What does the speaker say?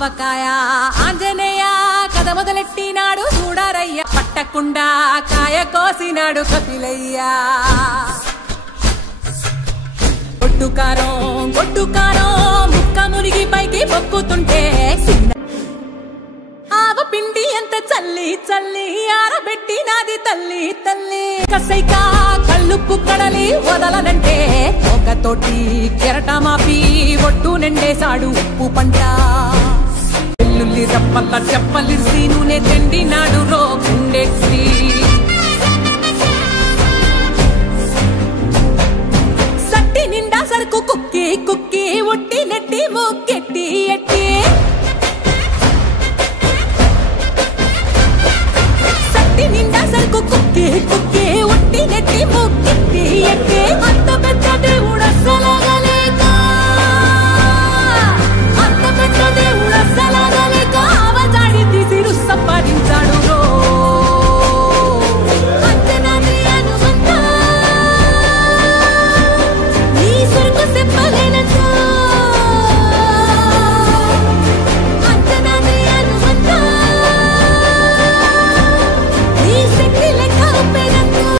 బకాయ ఆంజనేయ కథ మొదలెట్టినాడు చూడారయ్య పట్టకుండా కాయ కోసినాడు కపిలయ్యా గొడ్డుకారం ముక్క మునిగి పైకి పొక్కుతుంటే ఆవ పిండి ఎంత చల్లి చల్లి ఆరబెట్టినాది తల్లి తల్లి కసైక కళ్ళుప్పు కడలి వదలనంటే ఒకతోటి కెరటమాపి ఒట్టు నిండేశాడు ఉప్పు పంట వెల్లుల్లి రప్పల్ల చెప్పల